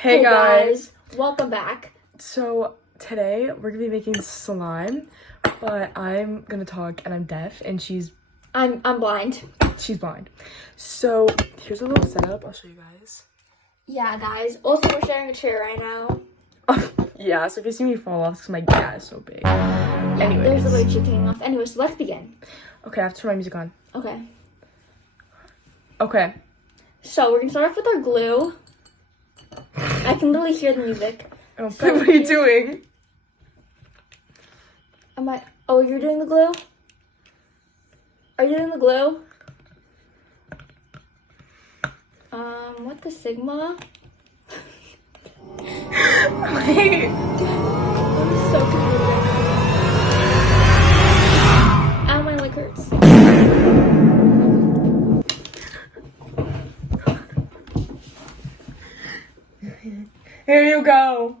Hey guys, welcome back. so today we're gonna be making slime, but I'm gonna talk and I'm deaf and I'm blind. she's blind. So here's a little setup, I'll show you guys. Yeah, guys. Also, we're sharing a chair right now. Yeah, so if you see me fall off, it's because my cat is so big. Anyways. There's a little chicken off. Anyways, let's begin. Okay, I have to turn my music on. Okay. So we're gonna start off with our glue. I can literally hear the music. Oh, what are you doing? Oh, you're doing the glue? Are you doing the glue? What the Sigma? Wait. I'm so confused right now. Ow, my leg hurts. Here you go.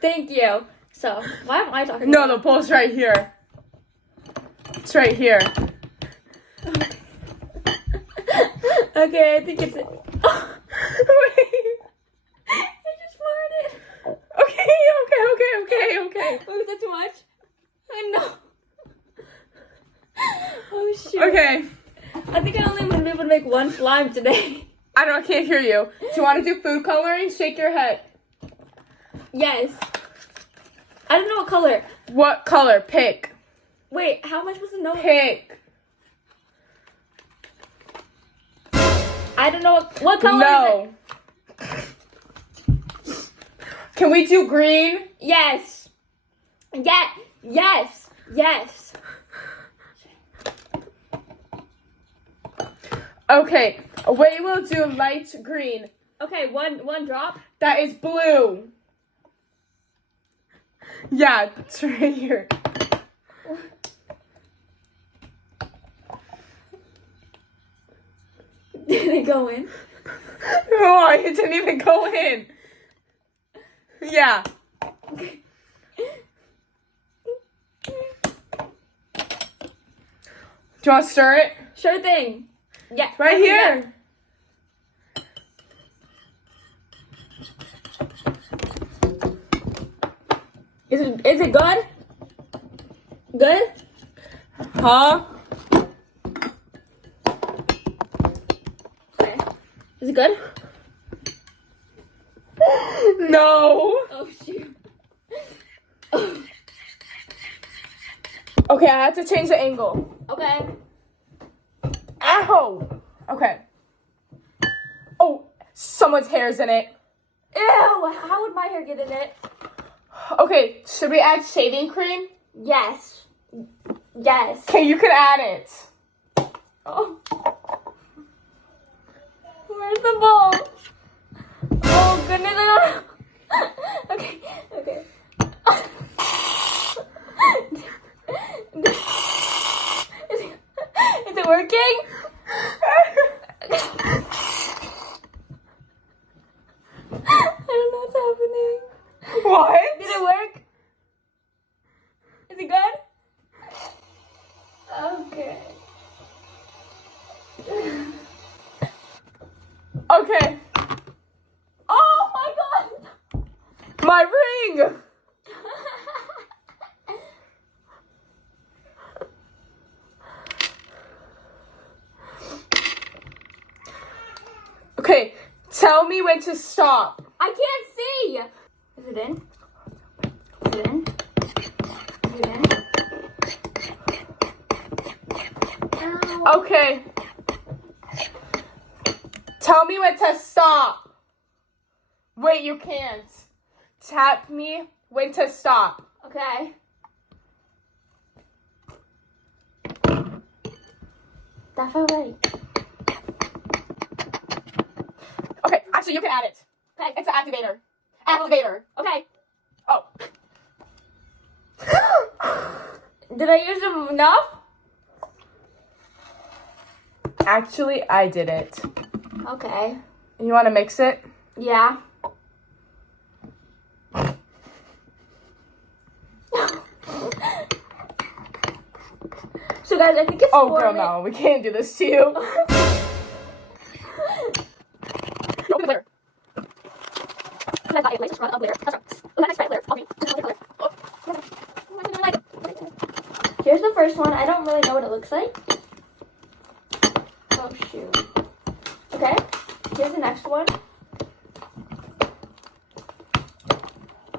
Thank you. So, why am I talking? No, the pole's right here. It's right here. Okay, I think it's. Wait. I just farted. Okay. Was that too much? I know. Oh shoot. Okay. I think I only been able to make one slime today. I can't hear you. Do you want to do food coloring? Shake your head. Yes. I don't know what color. What color? Pick. Wait, how am I supposed to know? Pick. I don't know what color. No. Can we do green? Yes. Yes. Okay. We will do light green. Okay, one drop. That is blue. Yeah, it's right here. Did it go in? Oh, it didn't even go in. Yeah. Do you want to stir it? Sure thing. Yeah. Right here. Is it good? Good? Huh? Okay. Is it good? No. Oh shoot. Okay, I have to change the angle. Okay. Ow! Okay. Oh, someone's hair's in it. Ew! How would my hair get in it? Okay, should we add shaving cream? Yes. Okay, you can add it. Oh. Where's the ball? Oh goodness, I don't know. Okay. Is it working? I don't know what's happening. What? Did it work? Is it good? Okay. Okay. Oh my god! My ring! Okay, tell me when to stop. I can't see! Is it in? Ow. Okay. Tell me when to stop. Wait, you can't. Tap me when to stop. Okay. That felt right. Okay, actually, you can add it. Okay. It's an activator. Activator. Okay. Oh. Did I use enough? Actually, I did it. Okay. You want to mix it? Yeah. So guys, I think it's Oh, girl, no. We can't do this to you. Open the Here's the first one. I don't really know what it looks like. Oh shoot. Okay. Here's the next one.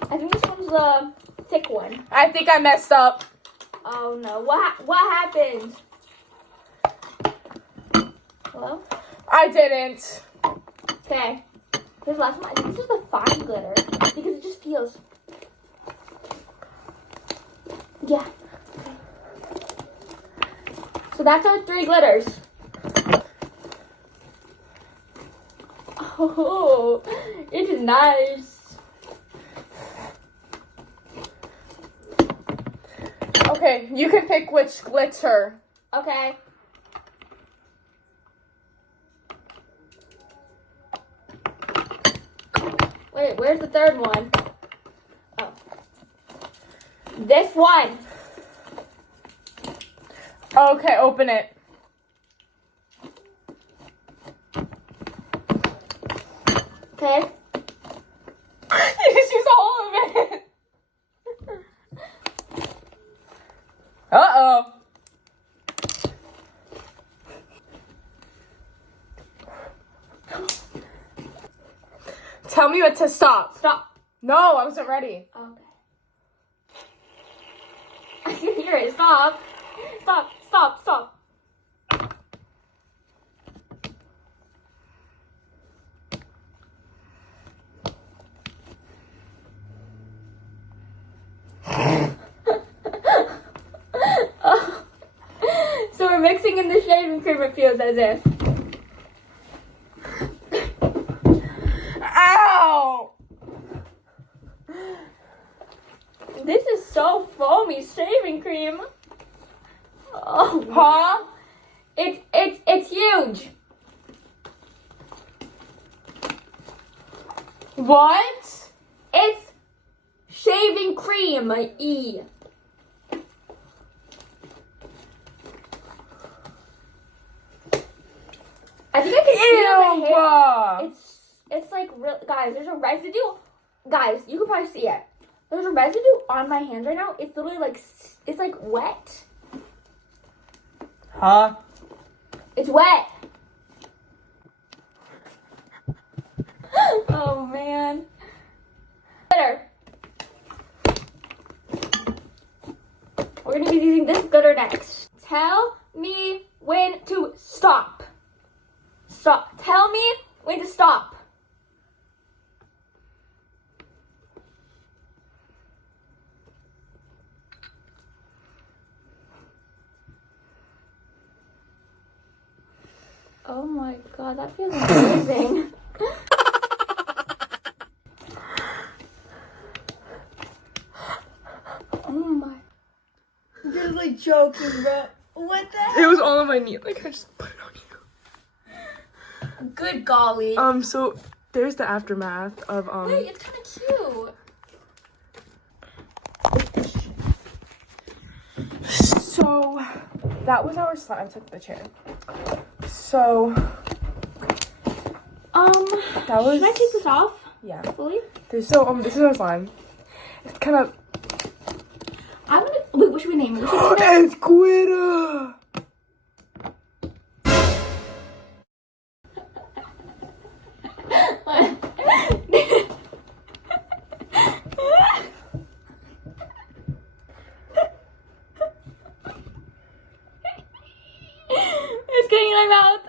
I think this one's the thick one. I think I messed up. Oh no. What happened? Hello? I didn't. Okay. Here's the last one. I think this is the fine glitter because it just feels. Yeah. So that's our 3 glitters. Oh, it is nice. Okay, you can pick which glitter. Okay. Wait, where's the third one? Oh. This one. Okay, open it. Okay. You just used all of it. Uh-oh. Tell me when to stop. Stop. No, I wasn't ready. Okay. I can hear it. Stop. Stop. Stop. Stop. Oh. So we're mixing in the shaving cream, it feels as if. Ow! This is so foamy shaving cream. Oh, Huh? it's huge. What? It's shaving cream. E. I think I can see it on my hair. Ew! It's like real, guys. There's a residue. Guys, you can probably see it. There's a residue on my hands right now. It's literally like it's like wet. Huh? It's wet. Oh man. Glitter. We're gonna be using this glitter next. Tell me when to stop. Stop. Tell me when to stop. Oh my god, that feels amazing. Oh my. You're like joking, bro. What the heck? It was all on my knee. Like, I just put it on you. Good golly. So there's the aftermath of Wait, it's kind of cute. So that was our slime. I took the chair. So that was. Should I take this off Yeah. fully? There's so this is our slime. It's kind of. I want to. Wait, what should we name it? We should name it. It's glitter. It's getting in my mouth.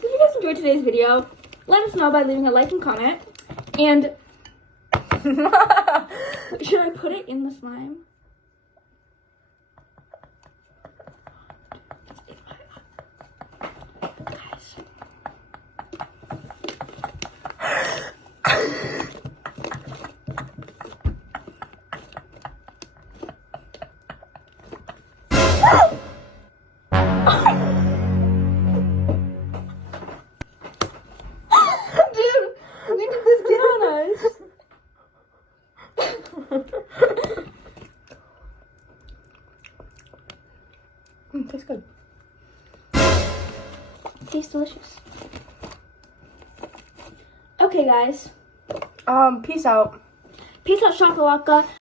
So if you guys enjoyed today's video, let us know by leaving a like and comment. And should I put it in the slime? Guys. Dude, when did this get on us? Tastes good. Tastes delicious. Okay. Okay, guys. Peace out. Peace out, Shakalaka.